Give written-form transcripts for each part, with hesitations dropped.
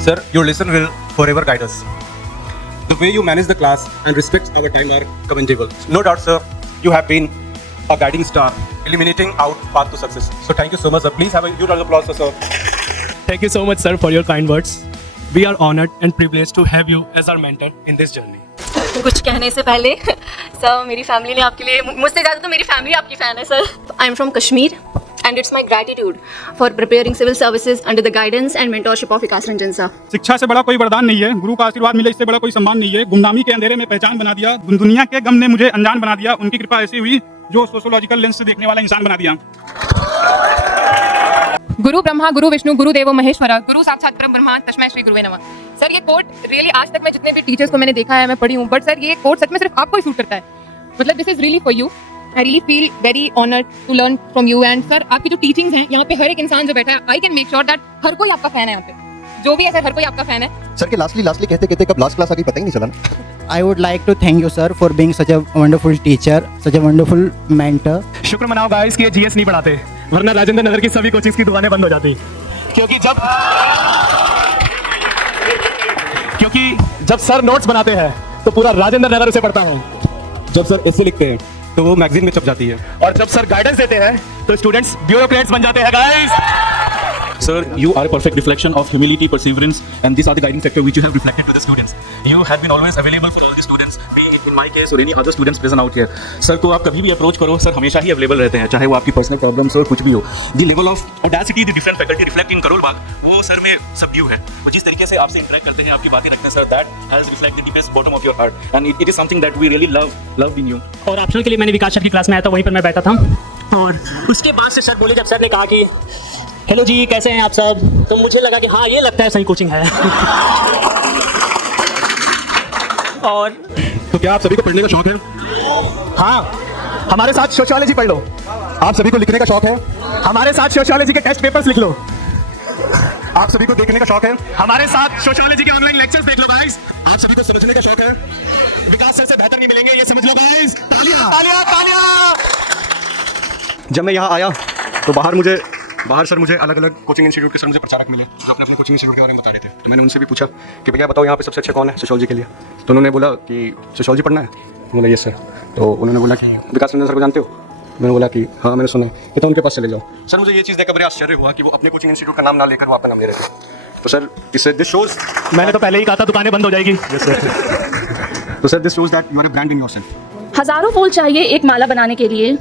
Sir, your lesson will forever guide us. The way you manage the class and respect our time are commendable. No doubt, sir, you have been a guiding star, illuminating our path to success. So thank you so much, sir. Please have a huge round of applause, sir. Thank you so much, sir, for your kind words. We are honored and privileged to have you as our mentor in this journey. कुछ कहने से पहले sir, मेरी family ने आपके लिए, मुझसे ज़्यादा तो मेरी फैमिली आपकी फ़ैन है sir. I am from Kashmir and it's my gratitude for preparing civil services under the guidance and mentorship of Vikas Ranjan sir. शिक्षा से बड़ा कोई वरदान नहीं है, गुरु का आशीर्वाद मिले इससे बड़ा कोई सम्मान नहीं है. गुमनामी के अंधेरे में पहचान बना दिया, दुनिया के गम ने मुझे अनजान बना दिया. उनकी कृपा ऐसी हुई जो सोशियोलॉजिकल लेंस से देखने वाला इंसान बना दिया. गुरु ब्रह्मा गुरु विष्णु गुरु देवो महेश्वरा गुरु साक्षात परम ब्रह्मा तस्मै श्री गुरुवे नमः. सर ये कोट रियली आज तक मैं जितने भी टीचर्स को मैंने देखा है, मैं पढ़ी हूँ, बट सर ये कोट सच में सिर्फ आपको ही सूट करता है. मतलब this is really for you. I really feel very honoured to learn from you. And sir आपकी जो टीचिंग्स हैं यहाँ पे हर एक इंसान जो बैठा है, I can make sure that हर कोई आपका फैन है. यहाँ पे जो भी है सर, हर कोई आपका फैन है. सर के लास्टली कहते कब लास्ट क्लास आ गई पता ही नहीं चला. I would like to thank you, sir, for being such a wonderful teacher, such a wonderful mentor. शुक्र मनाओ गाइस कि ये जीएस नहीं पढ़ाते, वरना राजेंद्र नगर की सभी कोचिंग्स की दुकानें बंद हो जाती. क्योंकि जब सर नोट्स बनाते हैं तो पूरा राजेंद्र नगर उसे पढ़ता है. जब सर ऐसे लिखते हैं तो वो मैगजीन में छप जाती है. और जब सर गाइडेंस देते हैं तो स्टूडेंट्स ब्यूरोक्रेट्स बन जाते हैं guys. Sir, you are a perfect reflection of humility, perseverance, and these are the guiding factors which you have reflected to the students. You have been always available for all the students, be it in my case or any other students present out here. Sir, को आप कभी भी approach करो, sir हमेशा ही available रहते हैं, चाहे वो आपकी पर्सनल प्रॉब्लम्स हो, कुछ भी हो. The level of audacity the different faculty reflect in Karol Bagh, वो सर में सबड्यू है. वो जिस तरीके से आपसे इंटरेक्ट करते हैं, आपकी बातें रखते हैं, sir that has reflect the deepest bottom of your heart, and it is something that we really love in you. और ऑप्शनल के लिए मैंने विकास सर की क्लास में आया था, वहीं पर मैं बैठा था. और उसके बाद से सर बोले, जब सर ने कहा कि हेलो जी कैसे हैं आप सब, तो मुझे लगा कि हाँ ये लगता है सही कोचिंग है. और तो क्या आप सभी को पढ़ने का शौक है? हाँ, हमारे साथ सोशियोलॉजी पढ़ लो. आप सभी को लिखने का शौक है? हमारे साथ सोशियोलॉजी के टेस्ट पेपर्स लिख लो. आप सभी को देखने का शौक है? हमारे साथ सोशियोलॉजी के ऑनलाइन लेक्चर्स देख लो गाइस. आप सभी को समझने का शौक है? विकास सर से बेहतर नहीं मिलेंगे, ये समझ लो गाइस. तालियां तालियां तालियां. जब मैं यहाँ आया तो बाहर सर मुझे अलग अलग कोचिंग इंस्टीट्यूट के सर मुझे प्रचारक मिले जो अपने कोचिंग इंस्टीट्यूट के बारे में बता रहे थे. तो मैंने उनसे भी पूछा कि भैया बताओ यहाँ पे सबसे अच्छा कौन है सोशियोलॉजी के लिए. तो उन्होंने बोला कि सोशियोलॉजी पढ़ना है. बोला यस सर. तो उन्होंने बोला कि विकास रंजन सर को जानते हो? मैंने बोला कि हाँ मैंने सुना है. तो उनके पास चले जाओ. सर मुझे ये चीज़ देखकर बड़ा आश्चर्य हुआ कि वो अपने कोचिंग इंस्टीट्यूट का नाम ना लेकर वो आपका नाम ले रहे थे. तो सर इससे दिस शोज, मैंने तो पहले ही कहा था दुकानें बंद हो जाएगी. तो sir this shows that you are a brand in yourself. हज़ारों फूल चाहिए एक माला बनाने के लिए,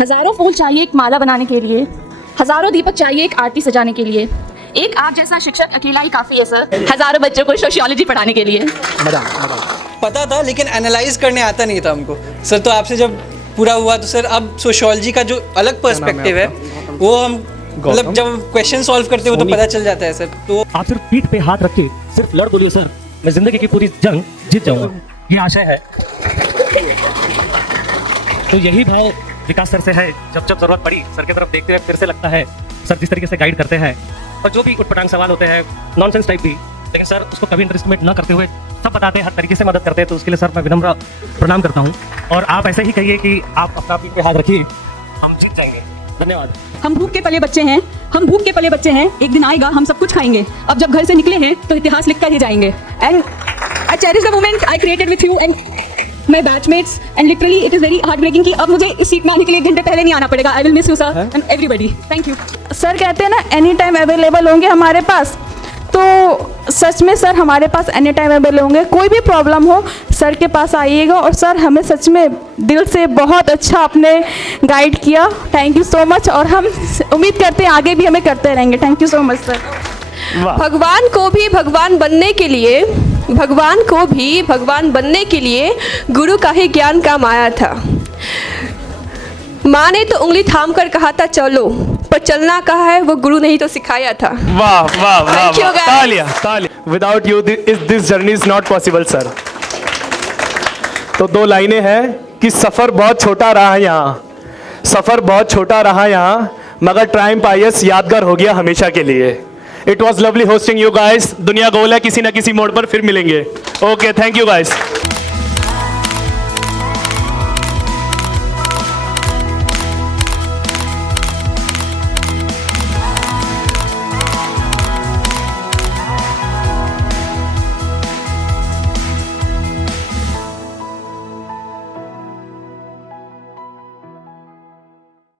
हज़ारों फूल चाहिए एक माला बनाने के लिए, हज़ारों दीपक चाहिए एक आरती सजाने के लिए. एक आप जैसा शिक्षक अकेला ही काफ़ी है सर, हज़ारों बच्चों को सोशियोलॉजी पढ़ाने के लिए. पता था लेकिन एनालाइज करने आता नहीं था हमको सर. तो आपसे जब पूरा हुआ तो सर अब सोशियोलॉजी का जो अलग पर्सपेक्टिव है वो हम मतलब जब क्वेश्चन सॉल्व करते हो तो पता चल जाता है सर. तो आप सिर्फ पीठ पे हाथ रख के सिर्फ लड़ बोलिए सर, मैं जिंदगी की पूरी जंग जीत जाऊंगा, ये आशय है. तो यही भाव विकास सर से है. जब जरूरत पड़ी सर की तरफ देखते हुए फिर से लगता है सर जिस तरीके से गाइड करते हैं, और जो भी उटपटांग सवाल होते हैं नॉनसेंस टाइप भी, लेकिन सर उसको कभी अंडरएस्टिमेट न करते हुए सब बताते हैं, हर तरीके से मदद करते हैं. तो उसके लिए सर मैं विनम्र प्रणाम करता हूँ. और आप ऐसे ही कहिए कि आप अपना पीठ पे हाथ रखिए, हम जीत जाएंगे. धन्यवाद. हम भूख के पले बच्चे हैं, हम भूख के पले बच्चे हैं. एक दिन आएगा हम सब कुछ खाएंगे. अब जब घर से निकले हैं तो इतिहास लिख कर ही जाएंगे. And I cherish the moment I created with you and my batchmates. And literally it is very heart breaking कि अब मुझे इस सीट में आने के लिए 1 घंटे पहले नहीं आना पड़ेगा. I will miss you sir and everybody. Thank you. Sir कहते हैं ना एनी टाइम अवेलेबल होंगे हमारे पास, तो सच में सर हमारे पास एनी टाइम अवेलेबल होंगे. कोई भी प्रॉब्लम हो सर के पास आइएगा. और सर हमें सच में दिल से बहुत अच्छा आपने गाइड किया. Thank you so much. और हम उम्मीद करते हैं आगे भी हमें करते रहेंगे. Thank you so much sir. भगवान को भी भगवान बनने के लिए गुरु का ही ज्ञान काम आया था. माँ ने तो उंगली थाम कर कहा था चलो, पर चलना कहा है वो गुरु ने ही तो सिखाया था. वाह वाह वाह, तालियां तालियां. Without you this journey is not possible sir. तो 2 लाइनें हैं कि सफ़र बहुत छोटा रहा यहाँ, सफ़र बहुत छोटा रहा यहाँ, मगर टाइम पायस यादगार हो गया हमेशा के लिए. It was lovely hosting you guys. दुनिया गोल है, किसी ना किसी मोड़ पर फिर मिलेंगे. Okay, thank you guys.